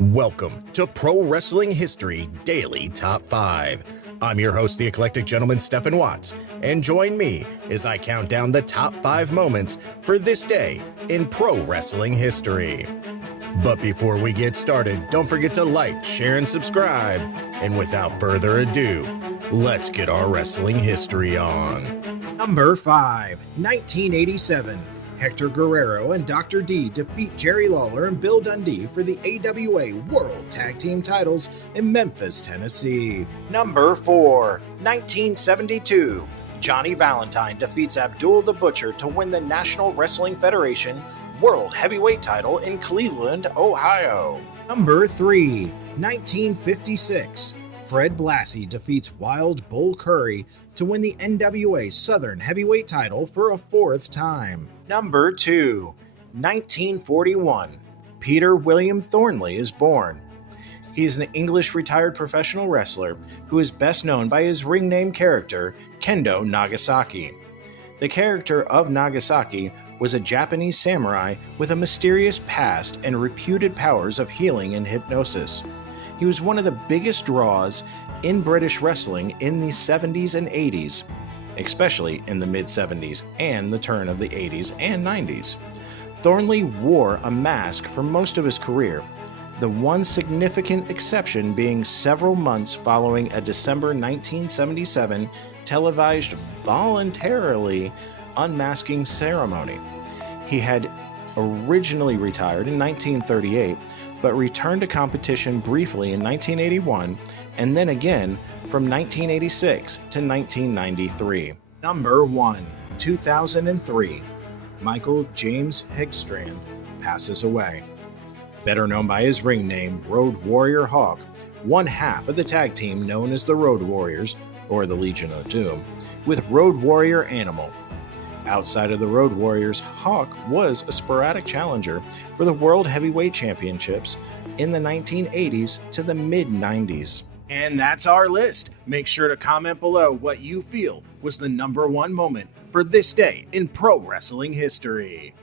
Welcome to Pro Wrestling History Daily Top 5. I'm your host, the eclectic gentleman, Stephen Watts, and join me as I count down the top 5 moments for this day in pro wrestling history. But before we get started, don't forget to like, share, and subscribe. And without further ado, let's get our wrestling history on. Number 5, 1987. Hector Guerrero and Dr. D defeat Jerry Lawler and Bill Dundee for the AWA World Tag Team titles in Memphis, Tennessee. Number 4, 1972. Johnny Valentine defeats Abdul the Butcher to win the National Wrestling Federation World Heavyweight title in Cleveland, Ohio. Number 3, 1956. Fred Blassie defeats Wild Bull Curry to win the NWA Southern Heavyweight title for a 4th time. Number 2, 1941. Peter William Thornley is born. He is an English retired professional wrestler who is best known by his ring name character, Kendo Nagasaki. The character of Nagasaki was a Japanese samurai with a mysterious past and reputed powers of healing and hypnosis. He was one of the biggest draws in British wrestling in the 70s and 80s, especially in the mid-70s and the turn of the 80s and 90s. Thornley wore a mask for most of his career, the one significant exception being several months following a December 1977 televised voluntarily unmasking ceremony. He had originally retired in 1938, but returned to competition briefly in 1981 and then again from 1986 to 1993. Number 1, 2003. Michael James Hegstrand passes away. Better known by his ring name, Road Warrior Hawk, one half of the tag team known as the Road Warriors, or the Legion of Doom, with Road Warrior Animal. Outside of the Road Warriors, Hawk was a sporadic challenger for the World Heavyweight Championships in the 1980s to the mid-90s. And that's our list. Make sure to comment below what you feel was the number 1 moment for this day in pro wrestling history.